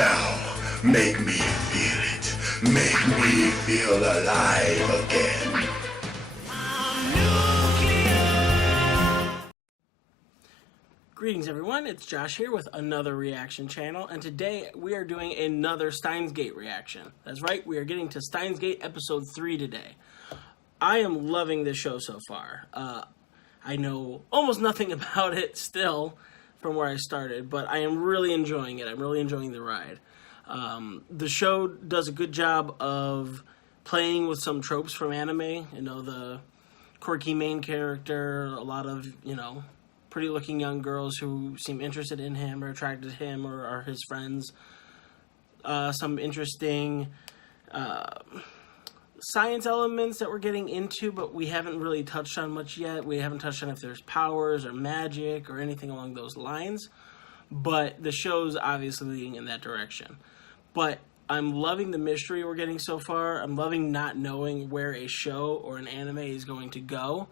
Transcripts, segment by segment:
Now, make me feel it. Make me feel alive again. Greetings everyone, it's Josh here with another reaction channel, and today we are doing another Steins Gate reaction. That's right, we are getting to Steins Gate episode 3 today. I am loving this show so far. I know almost nothing about it still from where I started, but I am really enjoying it. I'm really enjoying the ride. The show does a good job of playing with some tropes from anime. You know, the quirky main character, a lot of, you know, pretty-looking young girls who seem interested in him or attracted to him or are his friends. Some interesting science elements that we're getting into, but we haven't really touched on much yet. We haven't touched on if there's powers or magic or anything along those lines. But the show's obviously leading in that direction. But I'm loving the mystery we're getting so far. I'm loving not knowing where a show or an anime is going to go.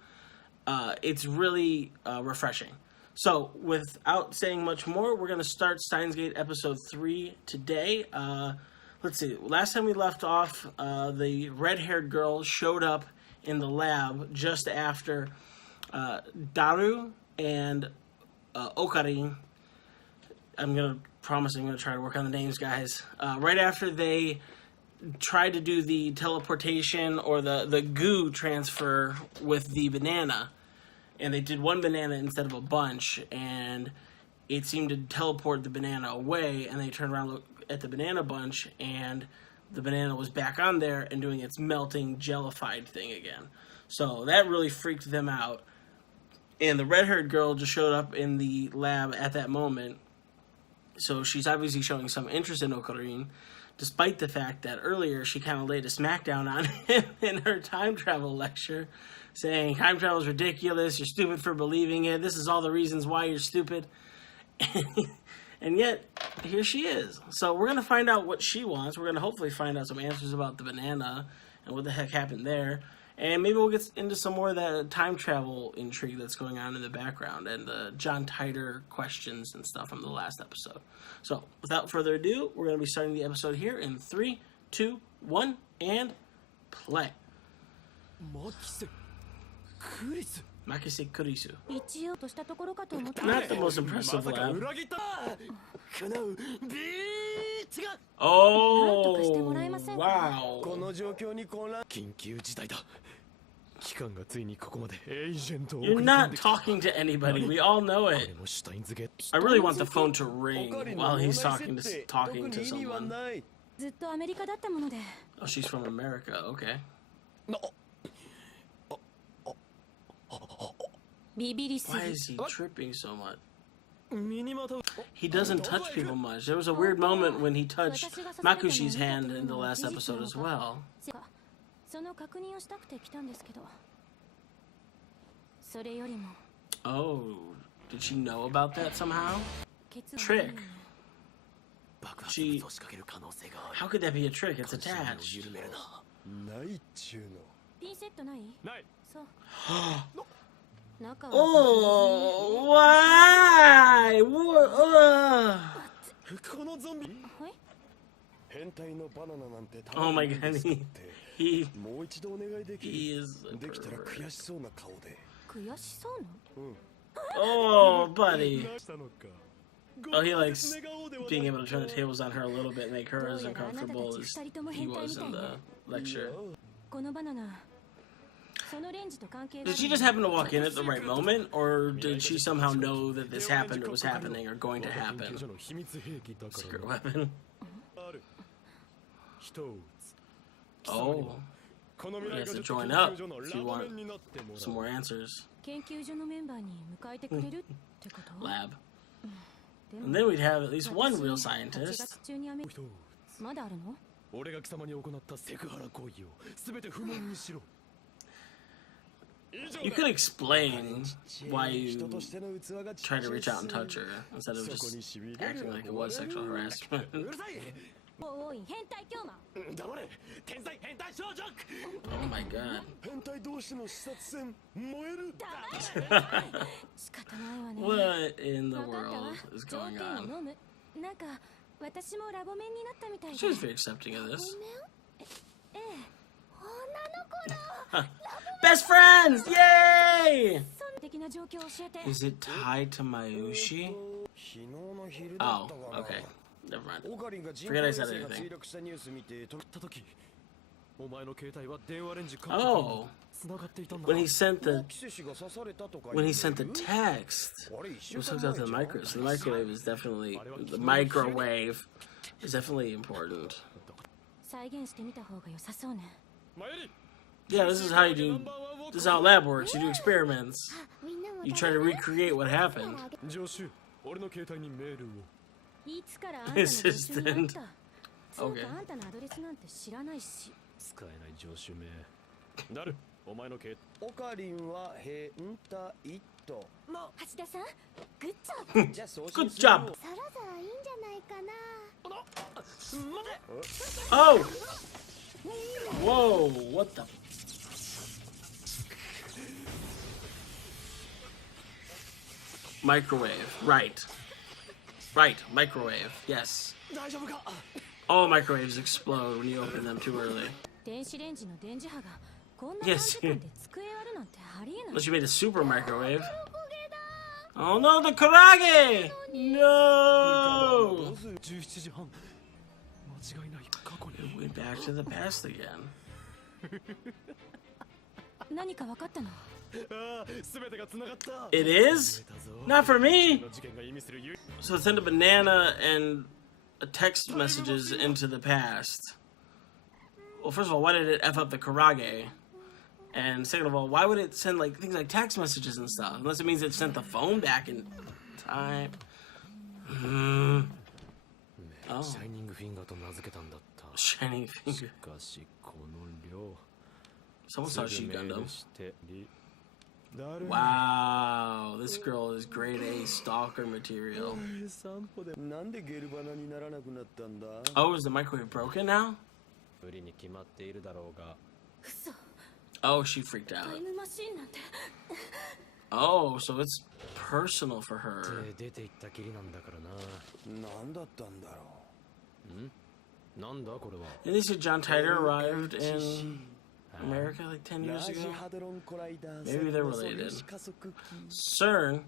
It's really refreshing. So, without saying much more, we're going to start Steins Gate episode 3 today. Let's see. Last time we left off, the red-haired girl showed up in the lab just after Daru and Okari. I'm going to promise I'm going to try to work on the names, guys. Right after they tried to do the teleportation or the goo transfer with the banana. And they did one banana instead of a bunch, and it seemed to teleport the banana away, and they turned around and looked at the banana bunch, and the banana was back on there and doing its melting, jellified thing again. So that really freaked them out. And the red-haired girl just showed up in the lab at that moment, so she's obviously showing some interest in Okarin, despite the fact that earlier she kind of laid a smackdown on him in her time travel lecture, saying time travel is ridiculous, you're stupid for believing it, this is all the reasons why you're stupid. And yet, here she is. So we're going to find out what she wants. We're going to hopefully find out some answers about the banana and what the heck happened there. And maybe we'll get into some more of that time travel intrigue that's going on in the background and the John Titor questions and stuff from the last episode. So, without further ado, we're going to be starting the episode here in 3, 2, 1, and play. Makise Kurisu. Not the most impressive lab. Oh, wow. You're not talking to anybody. We all know it. I really want the phone to ring while he's talking to someone. Oh, she's from America. Okay. Why is he tripping so much? He doesn't touch people much. There was a weird moment when he touched Mayushi's hand in the last episode as well. Oh, did she know about that somehow? Trick. How could that be a trick? It's attached. Oh, why? Oh my god, he is a pervert. Oh, buddy. Oh, he likes being able to turn the tables on her a little bit, make her as uncomfortable as he was in the lecture. Did she just happen to walk in at the right moment, or did she somehow know that this happened or was happening or going to happen? Secret weapon. Oh. You have to join up if you want some more answers. Lab. And then we'd have at least one real scientist. You could explain why you tried to reach out and touch her instead of just acting like it was sexual harassment. Oh my god. What in the world is going on? She's very accepting of this. Best friends! Yay! Is it tied to Mayushi? Oh, okay. Never mind. Forget I said anything. Oh, when he sent the text, it was hooked up to the microwave. So the microwave is definitely important. Yeah, this is how you do. This is how lab works. You do experiments. You try to recreate what happened. Assistant. Okay. Good job. Oh! Whoa, what the? Microwave, right. Right, microwave, yes. All microwaves explode when you open them too early. Yes. Unless you made a super microwave. Oh no, the Karaage! No! It went back to the past again. It is? Not for me! So send a banana and a text messages into the past. Well, first of all, why did it F up the Karaage? And second of all, why would it send like things like text messages and stuff? Unless it means it sent the phone back in time. Oh. Shining finger. Someone saw She Gundam. Wow, this girl is grade A stalker material. Oh, is the microwave broken now? Oh, she freaked out. Oh, so it's personal for her. And they said John Titor arrived in America like 10 years ago. Maybe they're related. CERN,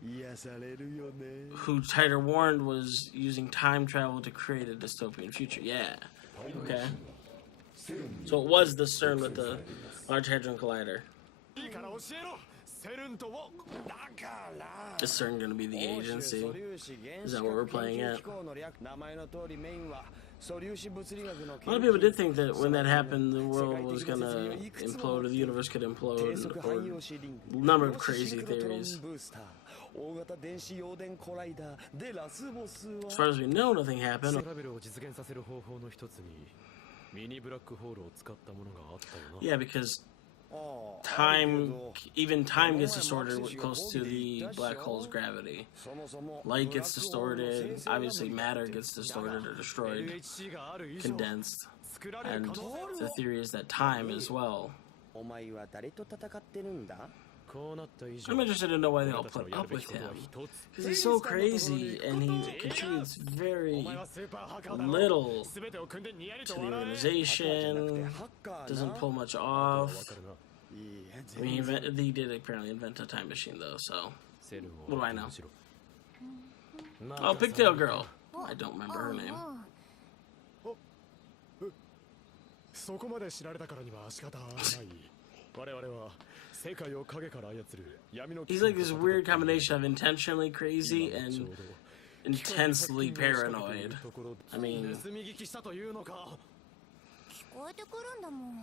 who Titor warned was using time travel to create a dystopian future. Yeah. Okay. So it was the CERN with the Large Hadron Collider. Is CERN going to be the agency? Is that what we're playing at? A lot of people did think that when that happened, the world was going to implode, or the universe could implode, or a number of crazy theories. As far as we know, nothing happened. Yeah, because even time gets distorted close to the black hole's gravity. Light gets distorted, obviously matter gets distorted or destroyed, condensed, and the theory is that time as well. I'm interested to know why they all put up with him, because he's so crazy and he contributes very little to the organization, doesn't pull much off. I mean, he did apparently invent a time machine though, so what do I know? Oh, Pigtail Girl. I don't remember her name. He's like this weird combination of intentionally crazy and intensely paranoid. I mean,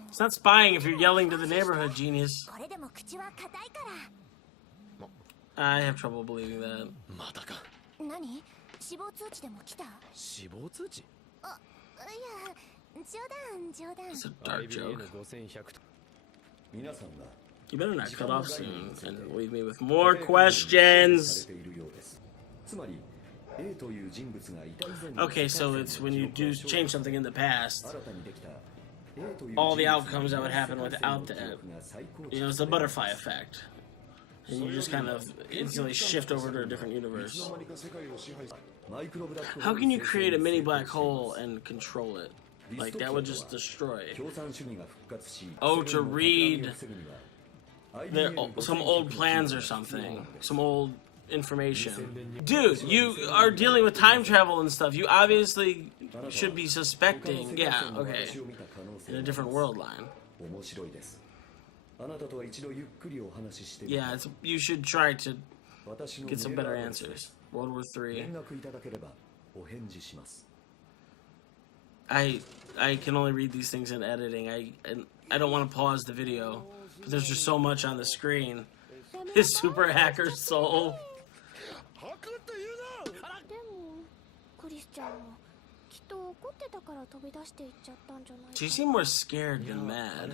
it's not spying if you're yelling to the neighborhood, genius. I have trouble believing that. It's a dark joke. You better not cut off soon and leave me with more questions. Okay, so it's when you do change something in the past, all the outcomes that would happen without that. You know, it's the butterfly effect. And you just kind of instantly shift over to a different universe. How can you create a mini black hole and control it? Like, that would just destroy. Oh, to read some old plans or something. Some old information. Dude, you are dealing with time travel and stuff. You obviously should be suspecting. Yeah, okay. In a different world line. Yeah, you should try to get some better answers. World War III. I can only read these things in editing. I don't want to pause the video, but there's just so much on the screen. His super hacker soul. She seemed more scared than mad.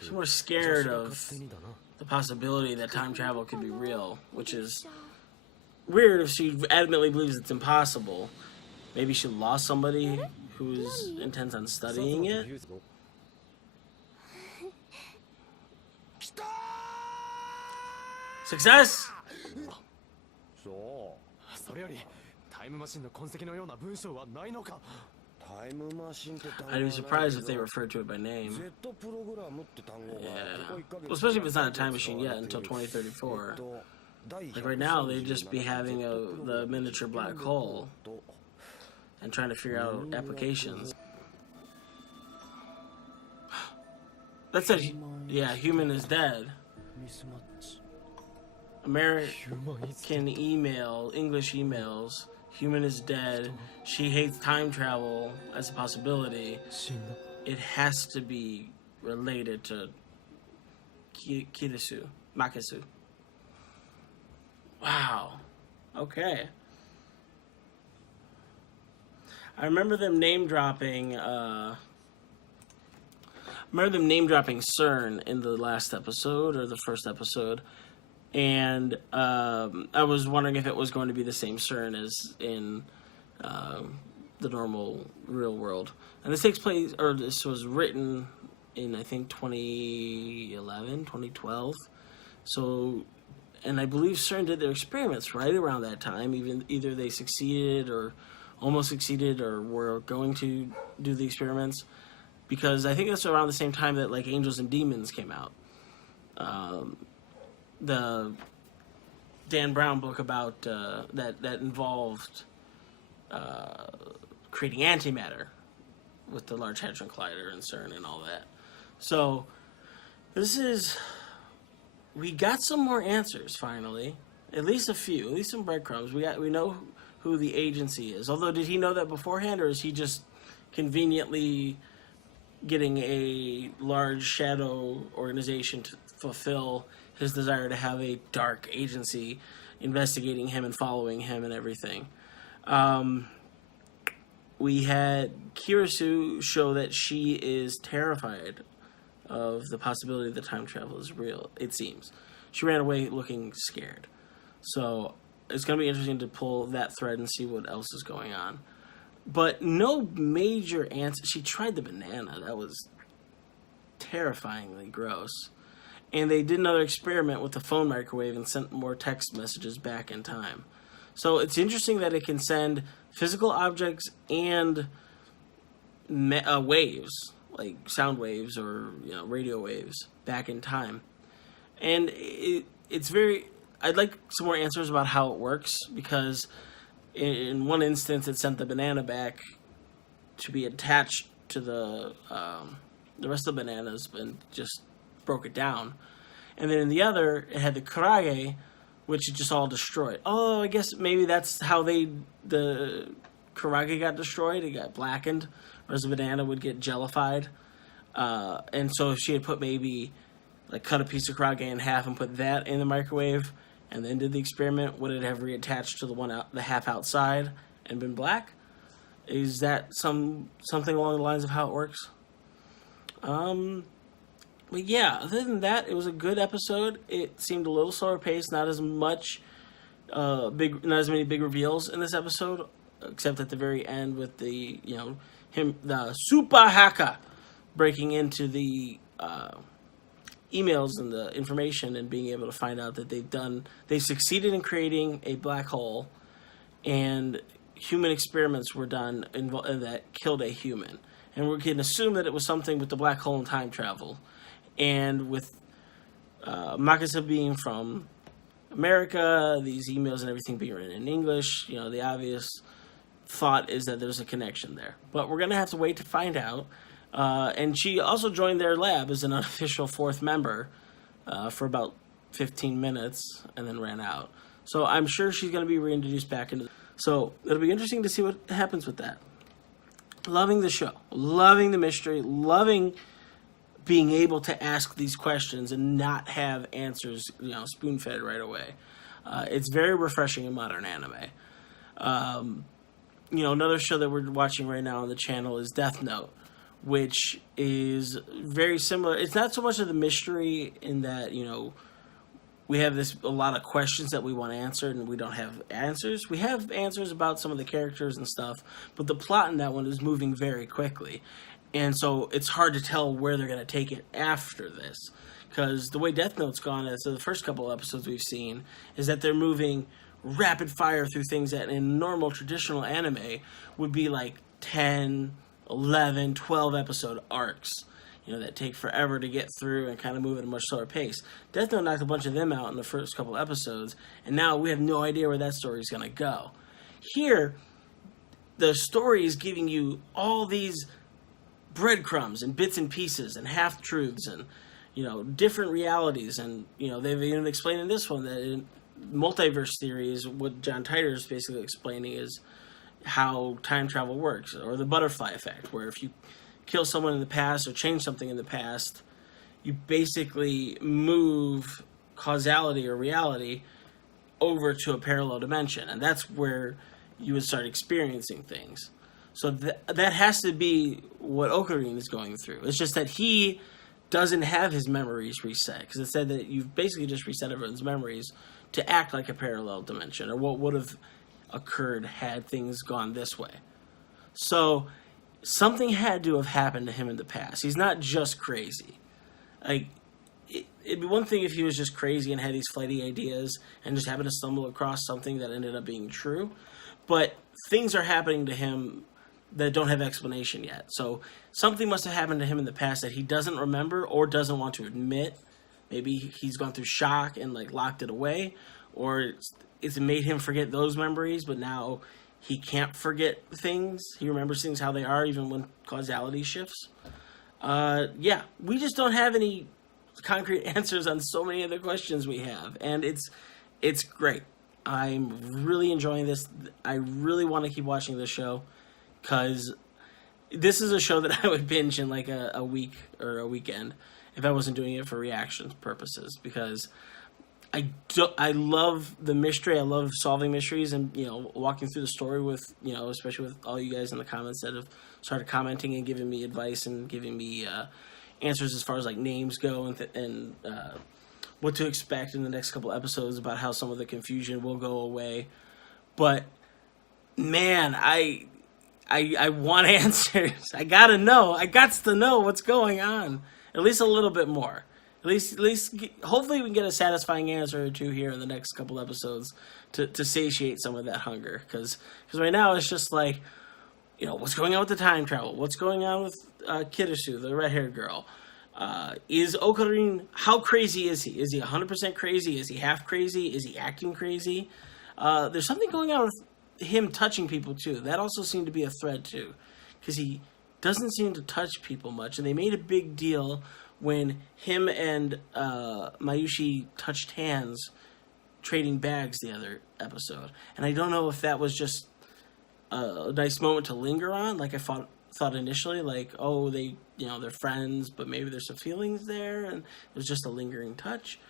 She's more scared of the possibility that time travel could be real, which is weird if she adamantly believes it's impossible. Maybe she lost somebody who's intent on studying it. Success! I'd be surprised if they referred to it by name. Yeah. Well, especially if it's not a time machine yet until 2034. Like right now, they'd just be having the miniature black hole and trying to figure out applications. That says, yeah, human is dead. American email, English emails, human is dead. She hates time travel as a possibility. It has to be related to Makise. Wow. Okay. I remember them name dropping. CERN in the last episode or the first episode, and I was wondering if it was going to be the same CERN as in the normal real world. And this takes place, or this was written in I think 2011, 2012. So. And I believe CERN did their experiments right around that time. Either they succeeded or almost succeeded or were going to do the experiments. Because I think that's around the same time that like Angels and Demons came out. The Dan Brown book about that involved creating antimatter with the Large Hadron Collider and CERN and all that. So we got some more answers finally, at least a few, at least some breadcrumbs. We know who the agency is. Although, did he know that beforehand, or is he just conveniently getting a large shadow organization to fulfill his desire to have a dark agency investigating him and following him and everything? We had Kirisu show that she is terrified of the possibility that time travel is real, it seems. She ran away looking scared. So it's going to be interesting to pull that thread and see what else is going on. But no major answer. She tried the banana. That was terrifyingly gross. And they did another experiment with the phone microwave and sent more text messages back in time. So it's interesting that it can send physical objects and waves, like sound waves or radio waves, back in time. And it's very... I'd like some more answers about how it works, because in one instance it sent the banana back to be attached to the rest of the bananas and just broke it down. And then in the other, it had the Karaage, which it just all destroyed. Oh, I guess maybe that's how the Karaage got destroyed. It got blackened, whereas the banana would get jellified. And so if she had put maybe, like, cut a piece of Karaage in half and put that in the microwave and then did the experiment, would it have reattached to the half outside and been black? Is that something along the lines of how it works? But yeah, other than that, it was a good episode. It seemed a little slower paced, not as many big reveals in this episode, except at the very end with the super hacker breaking into the emails and the information and being able to find out that they've succeeded in creating a black hole, and human experiments were done that killed a human. And we can assume that it was something with the black hole and time travel. And with Makise being from America, these emails and everything being written in English, you know, the obvious thought is that there's a connection there. But we're going to have to wait to find out. And she also joined their lab as an unofficial fourth member for about 15 minutes and then ran out. So I'm sure she's going to be reintroduced back into. So it'll be interesting to see what happens with that. Loving the show, loving the mystery, loving being able to ask these questions and not have answers, you know, spoon-fed right away. It's very refreshing in modern anime. You know, another show that we're watching right now on the channel is Death Note, which is very similar. It's not so much of the mystery in that, you know, we have a lot of questions that we want answered and we don't have answers. We have answers about some of the characters and stuff, but the plot in that one is moving very quickly. And so it's hard to tell where they're going to take it after this. Because the way Death Note's gone, as the first couple of episodes we've seen, is that they're moving rapid fire through things that in normal traditional anime would be like 10, 11, 12 episode arcs. You know, that take forever to get through and kind of move at a much slower pace. Death Note knocked a bunch of them out in the first couple episodes, and now we have no idea where that story is going to go. Here, the story is giving you all these breadcrumbs and bits and pieces and half-truths and, you know, different realities. And, you know, they've even explained in this one that in multiverse theories, what John Titor is basically explaining is how time travel works, or the butterfly effect, where if you kill someone in the past or change something in the past, you basically move causality or reality over to a parallel dimension, and that's where you would start experiencing things. So that has to be what Ocarina is going through. It's just that he doesn't have his memories reset, because it said that you've basically just reset everyone's memories to act like a parallel dimension, or what would have occurred had things gone this way. So something had to have happened to him in the past. He's not just crazy. Like, it'd be one thing if he was just crazy and had these flighty ideas and just happened to stumble across something that ended up being true. But things are happening to him that don't have explanation yet. So something must have happened to him in the past that he doesn't remember or doesn't want to admit. Maybe he's gone through shock and like locked it away, or it's made him forget those memories, but now he can't forget things. He remembers things how they are, even when causality shifts. Yeah, we just don't have any concrete answers on so many of the questions we have, and it's great. I'm really enjoying this. I really want to keep watching this show, because this is a show that I would binge in like a week or a weekend if I wasn't doing it for reaction purposes, because I love the mystery. I love solving mysteries and, you know, walking through the story with, you know, especially with all you guys in the comments that have started commenting and giving me advice and giving me answers as far as like names go and what to expect in the next couple episodes about how some of the confusion will go away. But man, I want answers. I gotta know. I gots to know what's going on. At least a little bit more. At least, hopefully we can get a satisfying answer or two here in the next couple episodes to satiate some of that hunger. Because right now it's just like, you know, what's going on with the time travel? What's going on with Kirisu, the red-haired girl? Is Ocarina, how crazy is he? Is he 100% crazy? Is he half crazy? Is he acting crazy? There's something going on with him touching people too. That also seemed to be a thread too. Because he doesn't seem to touch people much. And they made a big deal when him and Mayushi touched hands trading bags the other episode. And I don't know if that was just a nice moment to linger on, like I thought initially, like, oh, they, you know, they're friends, but maybe there's some feelings there, and it was just a lingering touch.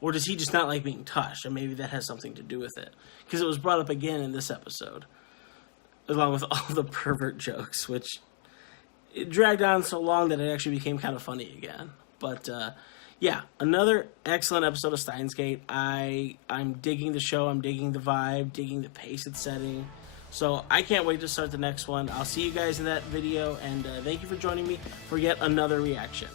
Or does he just not like being touched? And maybe that has something to do with it. Because it was brought up again in this episode, along with all the pervert jokes, which it dragged on so long that it actually became kind of funny again. But yeah, another excellent episode of Steins Gate. I'm digging the show. I'm digging the vibe, digging the pace it's setting. So I can't wait to start the next one. I'll see you guys in that video, and thank you for joining me for yet another reaction.